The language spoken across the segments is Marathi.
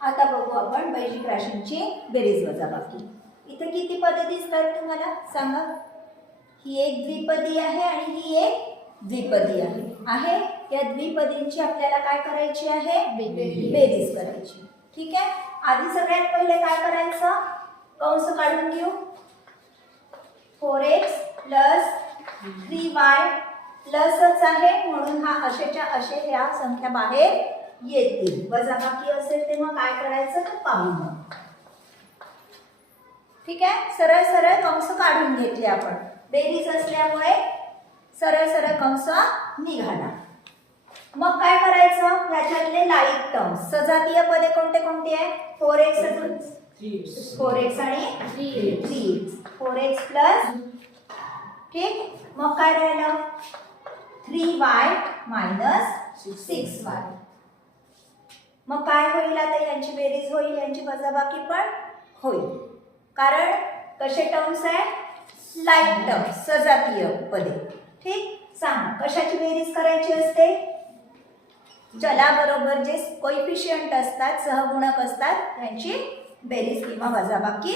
आता बघू आपण वैशिक राशींची बेरीज वजाबाकी. इथे किती पदे दिसतात तुम्हाला सांगा. ही एक द्विपदी आहे आणि ही एक द्विपदी आहे. या द्विपदींची आपल्याला काय करायची आहे, बेरीज करायची. ठीक आहे. आधी सगळ्यात पहिले काय करायचं, कंस काढून घेऊ. 4x प्लस 3y प्लसच आहे म्हणून हा असेच्या असे ह्या संख्या बाहेर येतील. वजाबाकी असेल तेव्हा काय करायचं तर पाहू मग. ठीक आहे. सरळ सरळ कंस काढून घेतले आपण. बेरीज असल्यामुळे सरळ सरळ कंस निघाला. मग काय करायचं, ह्याच्यातले लाईक टर्म्स सजातीय पदे कोणते कोणते आहे. 4x आणि 3x. 4x प्लस, ठीक. मग काय राहिलं 3y मायनस 6y. मग काय होईल आता, यांची बेरीज होईल, यांची वजाबाकी पण होईल. कारण कसे टर्म्स आहे, लाईक टर्म्स सजातीय पदे. ठीक. सांग कशाची बेरीज करायची असते. चलाबरोबर जे कोइफिशियंट असतात, सहगुणक असतात, त्यांची बेरीज किंवा वजाबाकी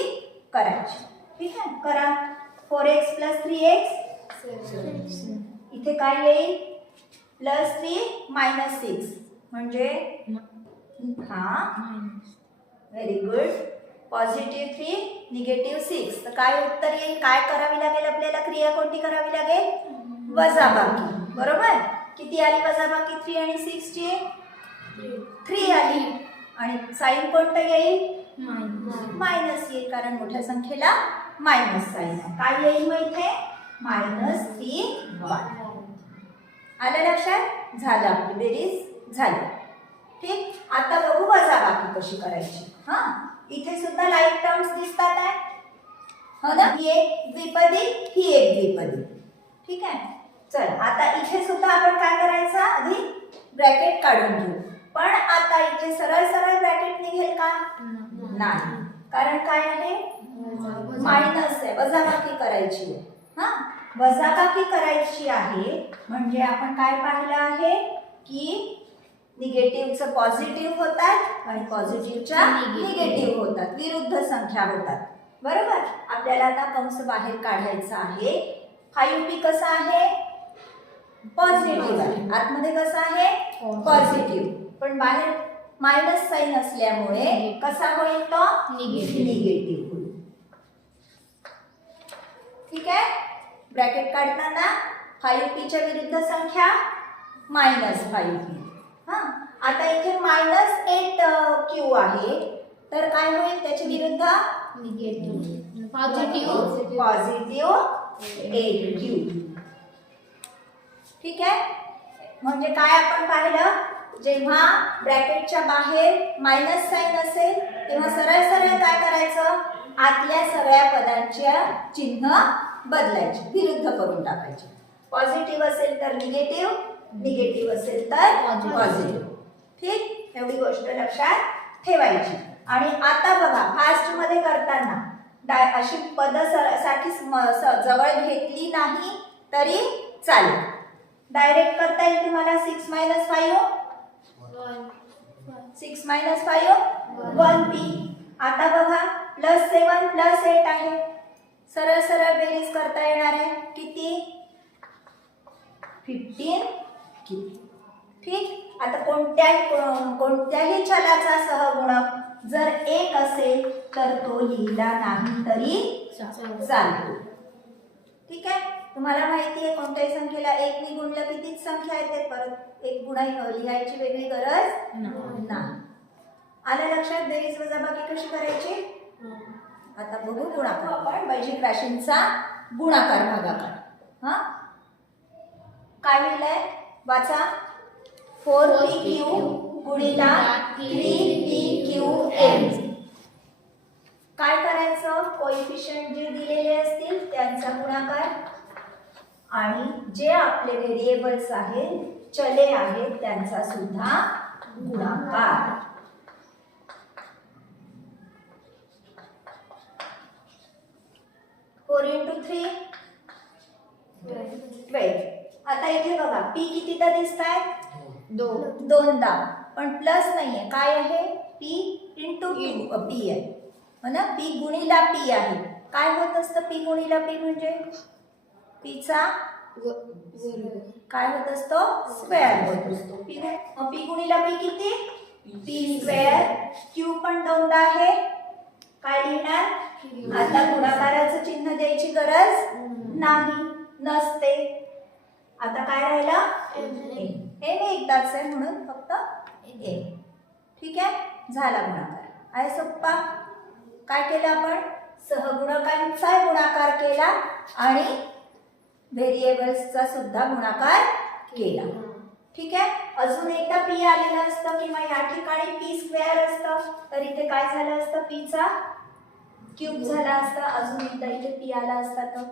करायची. ठीक आहे. करा. 4x प्लस 3x इथे काय येईल प्लस 3 मायनस 6 म्हणजे हा व्हेरी गुड. Positive 3 negative 6. तर काय उत्तर येईल, काय करावी लागेल आपल्याला, क्रिया कोणती करावी लागेल, वजाबाकी. बरोबर. किती आली वजाबाकी 3 आणि 6 ची, 3 आली. आणि साइन कोणतं येईल, मायनस येईल, कारण मोठ्या संख्येला मायनस साइन आहे. काय येईल मग इथे मायनस 3y. आलं लक्षात. झालं, आपली बेरीज झाली. ठीक. आता बघू वजाबाकी कशी करायची. हा, इथे सुद्धा लाईक टर्म्स दिसतात आहे, हो ना. ही एक द्विपदी, ही एक द्विपदी. ठीक आहे. चल आता इथे सुद्धा आपण काय करायचं, आधी ब्रॅकेट काढून घेऊ. पण आता इथे सरळ सरळ ब्रॅकेट निघेल का, नाही. कारण काय आहे, मायनस आहे, वजाबाकी करायची आहे. हा, वजाबाकी करायची आहे म्हणजे आपण काय पाहिलं आहे की निगेटिव्हचं पॉझिटिव्ह होतात आणि पॉझिटिव्हच्या निगेटिव्ह होतात, विरुद्ध संख्या होतात. बरोबर. आपल्याला आता कंस बाहेर काढायचा आहे. 5p कसा आहे, पॉझिटिव्ह आहे. आतमध्ये कसा आहे, पॉझिटिव्ह. पण बाहेर मायनस साइन असल्यामुळे कसा होईल तो, निगेटिव्ह होईल. ठीक आहे. ब्रॅकेट काढताना 5p च्या विरुद्ध संख्या मायनस 5p. हा, आता इथे मायनस 8q आहे, तर काय होईल त्याच्या विरुद्ध निगेटिव्ह, पॉझिटिव्ह 8q. ठीक आहे. म्हणजे काय आपण पाहिलं, जेव्हा ब्रॅकेटच्या बाहेर मायनस साइन असेल तेव्हा सरळ सरळ काय करायचं, आतल्या सगळ्या पदांच्या चिन्ह बदलायचे, विरुद्ध करून टाकायचे. पॉझिटिव्ह असेल तर निगेटिव्ह, निगेटिव्ह असेल तर पॉझिटिव्ह. ठीक. एवढी गोष्ट लक्षात ठेवायची. आणि आता बघा फास्ट मध्ये करताना अशी पद साठी जवळ घेतली नाही तरी चालेल. डायरेक्ट करता येईल तुम्हाला. 6 मायनस 5 6 मायनस 5 1p. आता बघा प्लस 7 प्लस 8 आहे, सरळ सरळ बेरीज करता येणार आहे. किती 15q. ठीक. आता कोणत्याही चलाचा सहगुणक जर 1 असेल तर तो लिहिला नाही तरी चालतो. ठीक आहे. तुम्हाला माहिती आहे कोणत्याही संख्येला 1 ने गुणलं की तीच संख्या येते, परत 1 गुणा लिहायची वेगळी गरज नाही. आलं लक्षात. बेरीज वजाबाकी कशी करायची. आता बघू गुणाकार. आपण वैशिक राशींचा गुणाकार भागाकार. हा, काय लिहिलंय वाचा. 4pq गुणिला 3pqn. काय करायचं, कोइफिशियंट जे दिलेले असतील त्यांचा गुणाकार आणि जे आपले व्हेरिएबल्स आहेत, चले आहेत, त्यांचा सुद्धा गुणाकार. Four into 3 12. आता इथे बघा पी कितीदा दिसत आहेत, दोनदा. पण प्लस नाहीये, काय आहे, पी पी आहे हो ना, पी गुणिला पी आहे. काय होत असतं पी गुणिला पी म्हणजे पीचा काय होत असतो स्क्वेअर होत असतो. पी गुणिला पी किती पी स्क्वेअर. क्यू पण दोनदा आहे. काय लिहिणार आता गुणाकाराचं चिन्ह द्यायची गरज नाही नसते. आता काय राहिलं हे एकदाच आहे म्हणून फक्त ए. ठीक आहे झाला गुणाकार. आहे सोप्पा. काय केलं आपण सहगुणकांचा गुणाकार केला आणि व्हेरिएबल्सचा सुद्धा गुणाकार केला. ठीक आहे. अजून एकदा पी आलेलं असतं किंवा या ठिकाणी पी स्क्वेअर असतं तर इथे काय झालं असतं पीचा क्यूब झाला असता. अजून एकदा इथे पी आला असता तर.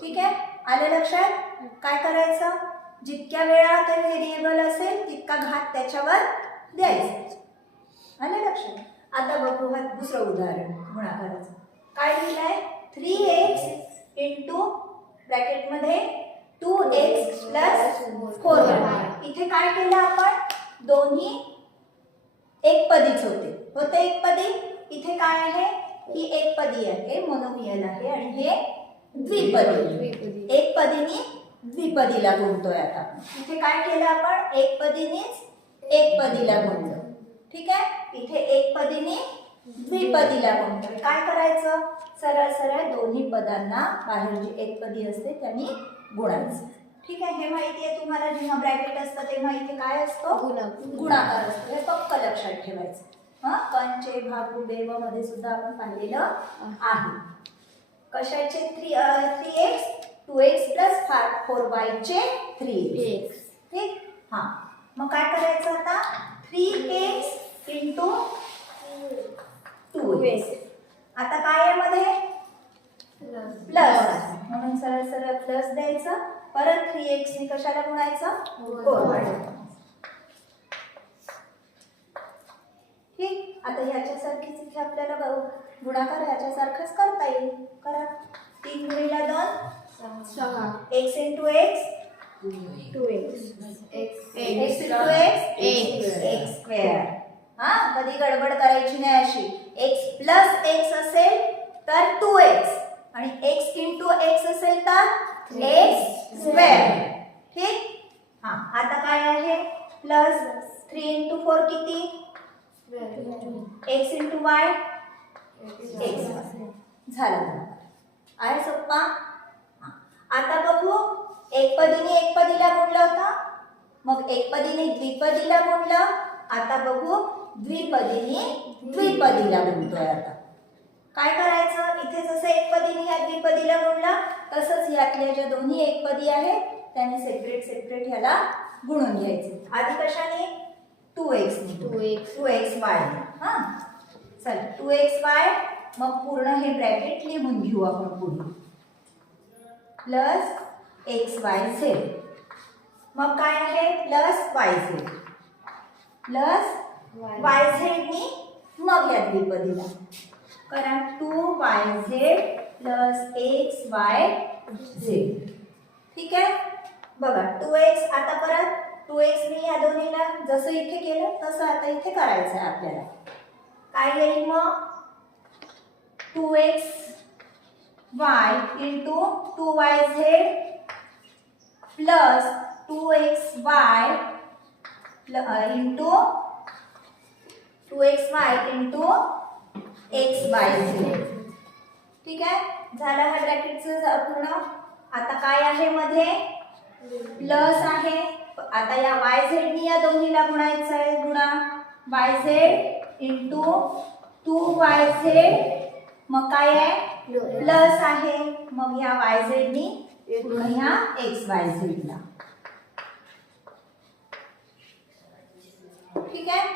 ठीक आहे आलं लक्षात. काय करायचं जितक्या वेळा ते व्हेरिएबल असेल तितका घात त्याच्यावर द्यायचा. आलं लक्षात. आता बघू दुसरं उदाहरण गुणाकाराचं. काय लिहिलंय 3x into ब्रॅकेटमध्ये 2x plus 4y. इथे काय केलं आपण दोन्ही एकपदीच होते एकपदी. इथे काय आहे ही एकपदी आहे मोनोमियल आहे आणि हे द्विपदी. एकपदीने द्विपदीला गुणतोय. आता इथे काय केलं आपण एकपदीनेच एकपदीला गुणलं. ठीक आहे इथे एकपदीने द्विपदीला गुणतोय. काय करायचं सरळ सरळ दोन्ही पदांना बाहेर जी एकपदी असते त्यांनी गुणायचं. ठीक आहे हे माहिती आहे तुम्हाला. जेव्हा ब्रॅकेट असतं तेव्हा इथे काय असतो गुणाकार असतो. हे पक्क लक्षात ठेवायचं. कंचे भागू बेव मध्ये सुद्धा आपण पाहिलेलं आहे. कशाचे 3x 2x प्लस 4y चे 3x. ठीक हा मग काय करायचं आता 3x इंटू 2x. आता काय आहे मध्ये प्लस म्हणून सरळ सरळ प्लस द्यायचं. परत 3x ने कशाला गुणायचं 4y. ठीक आता ह्याच्यासारखीच इथे आपल्याला गुणाकार ह्याच्यासारखंच करता येईल. करा 3 गुणिला 2 x into x 2x x into x square. हा कधी गडबड करायची नाही अशी. x प्लस x असेल तर 2x आणि x इंटू x असेल तर x स्क्वेअर. ठीक हा आता काय आहे प्लस 3 इंटू 4 किती x इंटू y x झालं. आहे सोप्पा. आता बघू एकपदीने एकपदीला गुणलं होता मग एकपदीने द्विपदीला गुणलं. आता बघू द्विपदीने द्विपदीला गुणतोय. आता काय करायचं इथे जसं एकपदीने या द्विपदीला गुणलं तसंच यातल्या ज्या दोन्ही एकपदी आहेत त्यांनी सेपरेट सेपरेट ह्याला गुणून घ्यायचे. आधी कशाने 2xy. हा चल 2xy. मग पूर्ण हे ब्रॅकेट लिहून घेऊ आपण पुढे प्लस xyz. मग काय आहे प्लस yz प्लस yz नी मग या द्विपदीला करा 2yz प्लस xyz. ठीक आहे बघा 2x. आता परत 2x ने या दोन्हीला जसं इथे केलं तसं आता इथे करायचं आहे आपल्याला. काय येईल मग 2xy into 2yz plus 2xy into 2xy into xyz. ठीक आहे झाला हा ब्रॅकेटचं पूर्ण. आता काय आहे मध्ये प्लस आहे. आता या yz नी या दोन्हीला गुणायचं आहे. गुणा yz इंटू 2yz. मग काय आहे प्लस आहे. मग ह्या yz नी ह्या xyz ला. ठीक आहे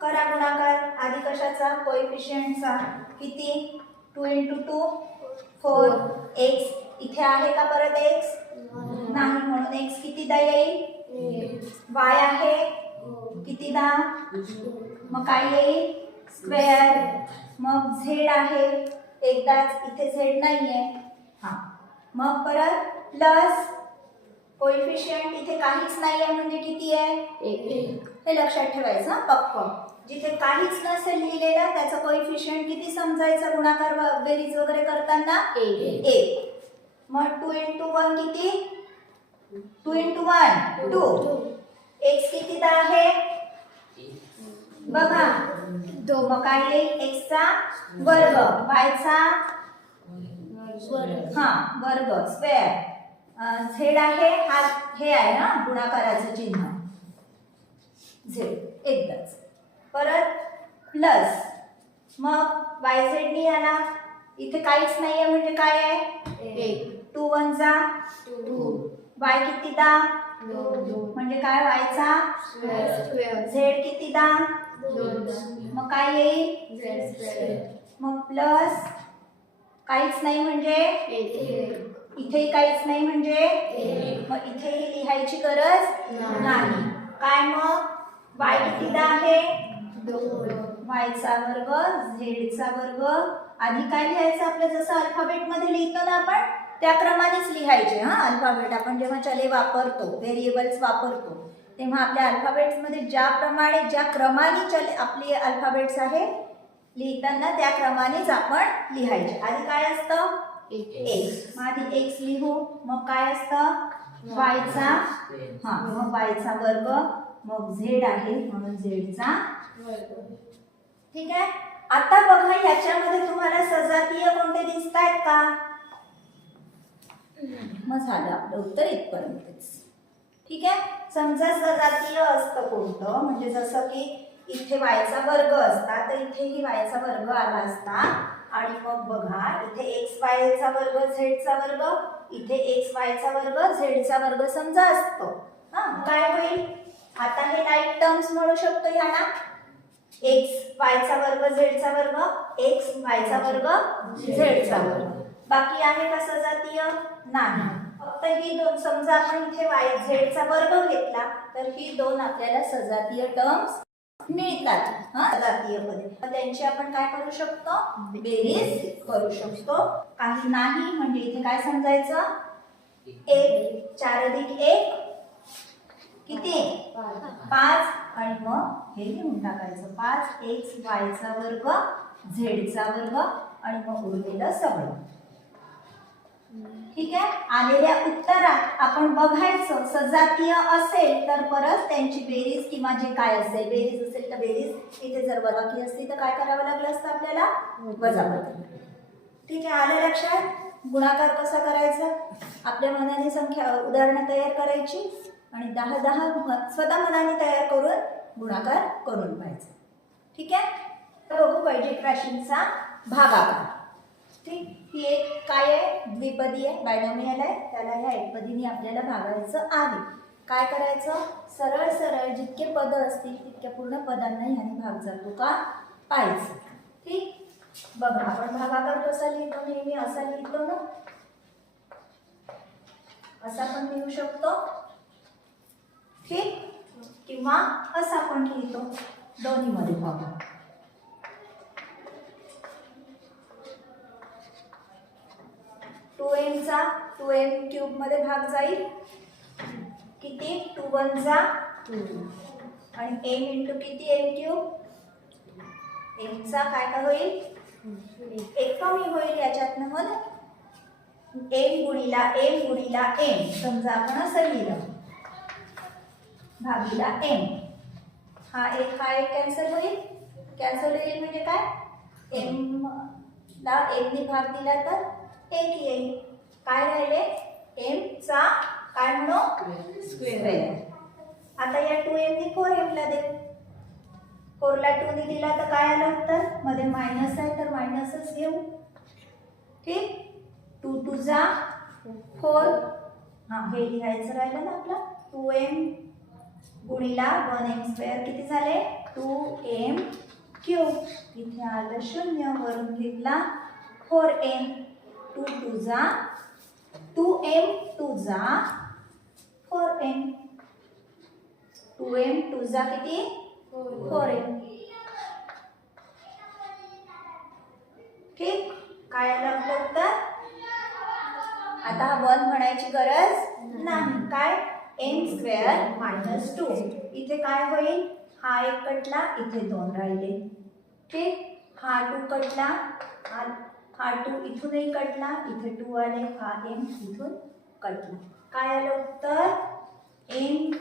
करा गुणाकार. आधी कशाचा कोएफिशियंटचा किती 2 इंटू 2 4 x. इथे आहे का परत x नाही म्हणून x कितीदा येईल y आहे कितीदा मग काय येईल स्क्वेअर. मग z आहे एकदाच इथे z नाहीये. हा मग परत प्लस कोएफिशियंट इथे काहीच नाहीये म्हणजे किती आहे 1. हे लक्षात ठेवायचं पक्क. जिथे काहीच नसेल लिहिलेलं त्याचं कोइफिशियंट किती समजायचं गुणाकार बेरीज वगैरे करताना? 1. मग 2 into 1 किती? 2 into 1 2. x कितीदा आहे बघा? 2. मग काय येईल? x चा वर्ग, y चा वर्ग स्क्वेअर, z आहे हा, हे आहे ना गुणाकाराचं चिन्ह z एकदाच. परत प्लस, मग yz नी आला, इथे काहीच नाहीये म्हणजे काय आहे? 2 1 जा 2. y कितीदा? 2. म्हणजे काय? y चा स्क्वेअर. z कितीदा? 2. मग काय येईल? Z square. मग प्लस काहीच नाही म्हणजे 1. इथेही काहीच नाही म्हणजे 1. मग इथेही लिहायची गरज नाही. काय मग? y कितीदा आहे? 2. y चा वर्ग z चा वर्ग. आधी काय लिहायचं आपलं? जसं अल्फाबेट मध्ये लिहितो ना आपण त्या क्रमानेच लिहायचे. अल्फाबेट आपण जेव्हा चले वापरतो, व्हेरिएबल्स वापरतो, तेव्हा आपल्या अल्फाबेट्स मध्ये ज्याप्रमाणे ज्या क्रमाने चले आपली अल्फाबेट्स आहे लिहिताना त्या क्रमानेच आपण लिहायचे. आधी काय असतं? x. मग आधी x लिहू, मग काय असतं? y चा मग y चा वर्ग, मग z आहे म्हणून z चा वर्ग. ठीक आहे. आता बघा याच्यामध्ये तुम्हाला सजातीय कोणते दिसत आहेत का? मग झालं आपलं उत्तर इथपर्यंतच. ठीक आहे. समजा सजातीय असतं कोणतं, म्हणजे जसं की इथे y चा वर्ग असता तर इथेही y चा वर्ग आला असता, आणि मग बघा इथे xy चा वर्ग z चा वर्ग, इथे xy चा वर्ग z चा वर्ग समजा असतो. काय होईल? आता हे लाईट टर्म्स म्हणू शकतो ह्याला. xy चा वर्ग z चा वर्ग, xy चा वर्ग z चा वर्ग. बाकी आहे का सजातीय? नाही. फक्त ही दोन. समजा आपण इथे y z चा वर्ग घेतला तर ही दोन आपल्याला सजातीय टर्म्स मिळतात सजातीयमध्ये. त्यांची आपण काय करू शकतो? बेरीज करू शकतो. काही नाही म्हणजे इथे काय समजायचं? 1 4 अधिक 1 किती? 5. आणि मग हे लिहून टाकायचं 5xy चा वर्ग z चा वर्ग आणि मग उरलेलं सगळं. ठीक आहे. आलेल्या उत्तरात आपण बघायचं सजातीय असेल तर परत त्यांची बेरीज किंवा जे काय असेल, बेरीज असेल तर बेरीज, इथे जर वजाबाकी असती तर काय करावं लागलं असतं आपल्याला? वजाबाकी. ठीक आहे. आलं लक्षात? गुणाकार कसा करायचा? आपल्या मनाने संख्या उदाहरणं तयार करायची आणि 10 स्वतः मनाने तयार करून गुणाकार करून पाहायचा. ठीक आहे. तर बघू वैदिक राशींचा भागाकार. ठीक. ही एक काय आहे? द्विपदी आहे, बायनॉमियल आहे. त्याला ह्या एकपदीने आपल्याला भागायचं आहे. काय करायचं? सरळ सरळ जितके पद असतील तितक्या पूर्ण पदांना ह्याने भाग जातो का पाहायचं. ठीक. बघा आपण भागाकार कसा लिहितो? नेहमी असा लिहितो ना, असा पण लिहू शकतो. ठीक. किंवा असा पण लिहितो. दोन्हीमध्ये बघा. 2m चा 2m क्यूब मध्ये भाग जाईल. किती? 2 1 जा 2 आणि m इंटू किती? m cube. m चा काय काय होईल? एक कमी होईल याच्यातनं हो ना. m गुणिला m समजा आपण असं लिहिलं भागीला m. हा एक कॅन्सल होईल. कॅन्सल होईल म्हणजे काय? m ला m ने भाग दिला तर 1 येईल. काय राहिले? m चा काय म्हणू? स्क्वेअर. आता या 2m ने 4m ला देऊ. 4 ला 2 ने दिला तर काय आलं उत्तर? मध्ये मायनस आहे तर मायनसच घेऊ. ठीक. 2 2 जा 4. हे लिहायचं राहिलं ना आपलं. 2m गुणिला 1m स्क्वेअर किती झाले? 2m cube. इथे आलं 0, वरून घेतला 4m. 2 2 जा 2m 2 जा 4m. 2m 2 जा किती? 4m. ठीक. काय आलं आपलं उत्तर? आता हा 1 म्हणायची गरज नाही. काय? m square minus 2. इथे काय होईल? हा एक कटला, इथे 2 राहिले. ठीक, हा 2 कटला, हा 2 इथूनही कटला, इथे 2 आले, हा m इथून कटला. काय आलं उत्तर? m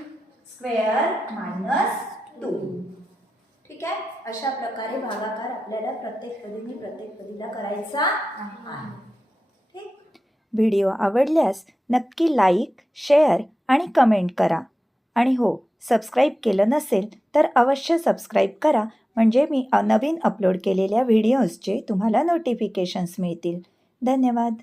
square minus 2. ठीक आहे. अशा प्रकारे भागाकार आपल्याला प्रत्येक पदीला करायचा आहे. ठीक. व्हिडिओ आवडल्यास नक्की लाईक, शेअर आणि कमेंट करा. आणि हो, सबस्क्राईब केलं नसेल तर अवश्य सबस्क्राईब करा, म्हणजे मी नवीन अपलोड केलेल्या व्हिडिओजचे तुम्हाला नोटिफिकेशन्स मिळतील. धन्यवाद.